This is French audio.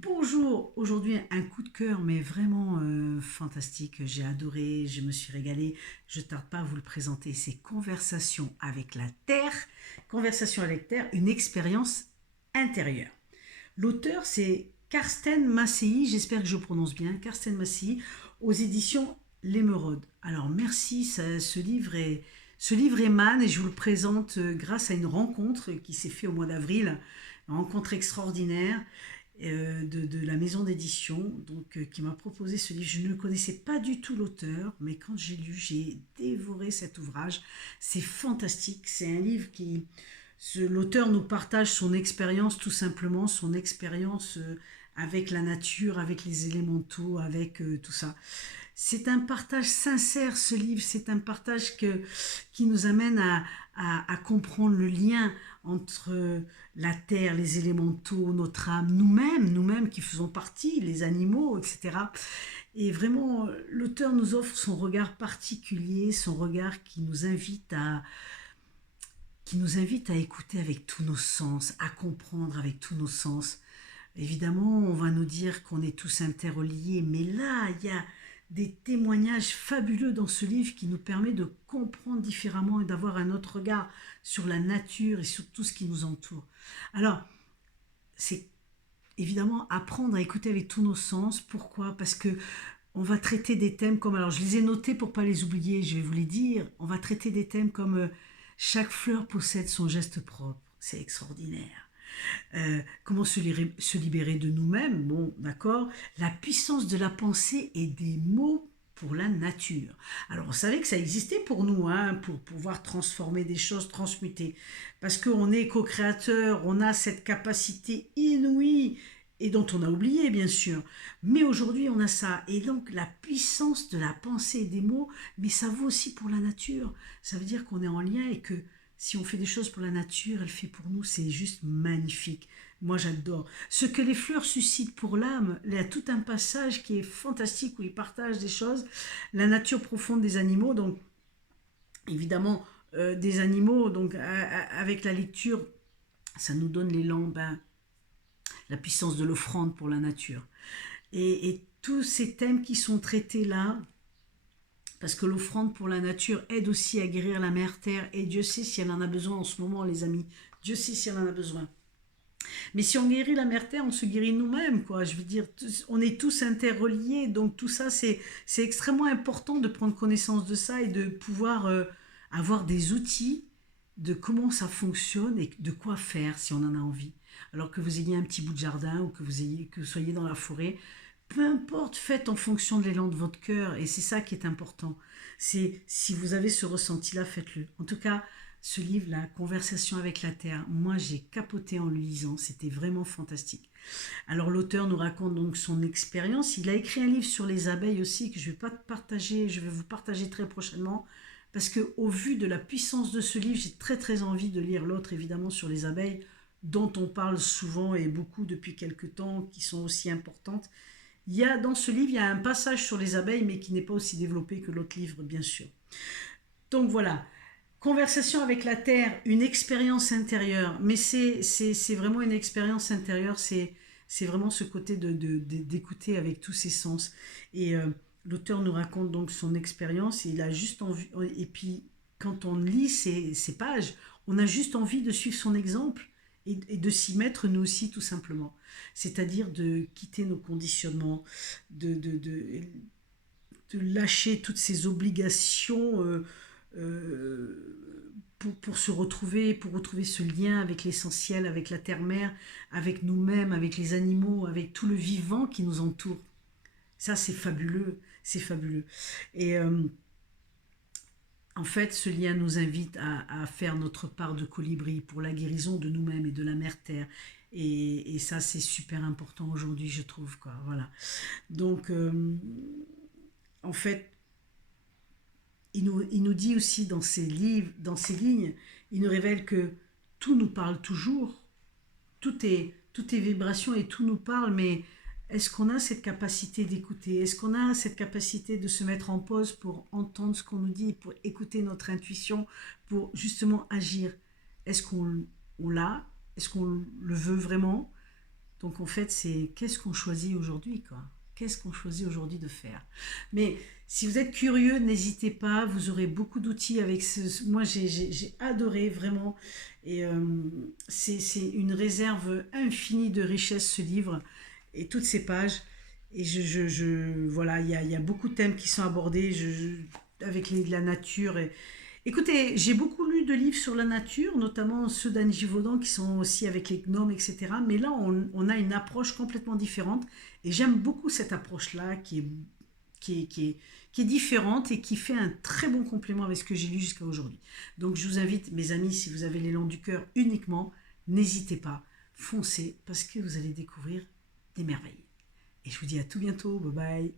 Bonjour, aujourd'hui un coup de cœur mais vraiment fantastique, j'ai adoré, je me suis régalée, je ne tarde pas à vous le présenter, c'est Conversation avec la Terre, Conversation avec la Terre, une expérience intérieure. L'auteur c'est Karsten Massey, j'espère que je prononce bien, Karsten Massey, aux éditions L'Émeraude. Alors merci, ce livre émane et je vous le présente grâce à une rencontre qui s'est faite au mois d'avril, une rencontre extraordinaire de la maison d'édition qui m'a proposé ce livre. Je ne connaissais pas du tout l'auteur, mais quand j'ai lu, j'ai dévoré cet ouvrage. C'est fantastique. C'est un livre l'auteur nous partage son expérience, tout simplement, son expérience avec la nature, avec les élémentaux, avec tout ça. C'est un partage sincère, ce livre. C'est un partage qui nous amène à comprendre le lien entre la terre, les élémentaux, notre âme, nous-mêmes qui faisons partie, les animaux, etc. Et vraiment, l'auteur nous offre son regard particulier, son regard qui nous invite à écouter avec tous nos sens, à comprendre avec tous nos sens. Évidemment, on va nous dire qu'on est tous interreliés, mais là, il y a des témoignages fabuleux dans ce livre qui nous permet de comprendre différemment et d'avoir un autre regard sur la nature et sur tout ce qui nous entoure. Alors, c'est évidemment apprendre à écouter avec tous nos sens. Pourquoi? Parce que on va traiter des thèmes comme, alors je les ai notés pour pas les oublier, je vais vous les dire. On va traiter des thèmes comme chaque fleur possède son geste propre. C'est extraordinaire. Comment se libérer de nous-mêmes, bon, d'accord. La puissance de la pensée et des mots pour la nature. Alors, on savait que ça existait pour nous, hein, pour pouvoir transformer des choses, transmuter. Parce qu'on est co-créateur, on a cette capacité inouïe et dont on a oublié, bien sûr. Mais aujourd'hui, on a ça. Et donc, la puissance de la pensée et des mots, mais ça vaut aussi pour la nature. Ça veut dire qu'on est en lien et que si on fait des choses pour la nature, elle fait pour nous, c'est juste magnifique. Moi, j'adore. Ce que les fleurs suscitent pour l'âme, il y a tout un passage qui est fantastique où ils partagent des choses. La nature profonde des animaux, donc évidemment, des animaux, donc avec la lecture, ça nous donne l'élan, la puissance de l'offrande pour la nature. Et tous ces thèmes qui sont traités là, parce que l'offrande pour la nature aide aussi à guérir la mère terre, et Dieu sait si elle en a besoin en ce moment, les amis. Dieu sait si elle en a besoin. Mais si on guérit la mère terre, on se guérit nous-mêmes, quoi. Je veux dire, on est tous interreliés, donc tout ça, c'est extrêmement important de prendre connaissance de ça et de pouvoir avoir des outils de comment ça fonctionne et de quoi faire si on en a envie. Alors que vous ayez un petit bout de jardin ou que vous soyez dans la forêt, peu importe, faites en fonction de l'élan de votre cœur et c'est ça qui est important. C'est si vous avez ce ressenti-là, faites-le. En tout cas, ce livre, La Conversation avec la Terre, moi j'ai capoté en le lisant, c'était vraiment fantastique. Alors l'auteur nous raconte donc son expérience, il a écrit un livre sur les abeilles aussi que je vais pas partager, je vais vous partager très prochainement parce que au vu de la puissance de ce livre, j'ai très envie de lire l'autre évidemment sur les abeilles dont on parle souvent et beaucoup depuis quelque temps, qui sont aussi importantes. Dans ce livre, il y a un passage sur les abeilles, mais qui n'est pas aussi développé que l'autre livre, bien sûr. Donc voilà, Conversation avec la Terre, une expérience intérieure, mais c'est vraiment une expérience intérieure, c'est vraiment ce côté d'écouter avec tous ses sens. Et l'auteur nous raconte donc son expérience, et il a juste envie, et puis quand on lit ces pages, on a juste envie de suivre son exemple et de s'y mettre nous aussi tout simplement. C'est-à-dire de quitter nos conditionnements, de, de, de, de lâcher toutes ces obligations pour retrouver ce lien avec l'essentiel, avec la terre-mère, avec nous-mêmes, avec les animaux, avec tout le vivant qui nous entoure. Ça, c'est fabuleux, c'est fabuleux. Et en fait, ce lien nous invite à faire notre part de colibri pour la guérison de nous-mêmes et de la mère terre. Et ça, c'est super important aujourd'hui, je trouve, quoi. Voilà. Donc, en fait, il nous dit aussi dans ses livres, dans ses lignes, il nous révèle que tout nous parle toujours, tout est vibration et tout nous parle, mais est-ce qu'on a cette capacité d'écouter? Est-ce qu'on a cette capacité de se mettre en pause pour entendre ce qu'on nous dit, pour écouter notre intuition, pour justement agir? Est-ce qu'on l'a? Est-ce qu'on le veut vraiment? Donc en fait, c'est qu'est-ce qu'on choisit aujourd'hui, quoi. Qu'est-ce qu'on choisit aujourd'hui de faire. Mais si vous êtes curieux, n'hésitez pas, vous aurez beaucoup d'outils avec ce... Moi, j'ai adoré, vraiment. Et c'est une réserve infinie de richesse, ce livre, et toutes ces pages. Et voilà, il y a beaucoup de thèmes qui sont abordés avec la nature. Écoutez, j'ai beaucoup lu de livres sur la nature, notamment ceux d'Anne Givaudan qui sont aussi avec les gnomes, etc. Mais là, on a une approche complètement différente. Et j'aime beaucoup cette approche-là qui est différente et qui fait un très bon complément avec ce que j'ai lu jusqu'à aujourd'hui. Donc je vous invite, mes amis, si vous avez l'élan du cœur uniquement, n'hésitez pas, foncez parce que vous allez découvrir des merveilles. Et je vous dis à tout bientôt, bye bye.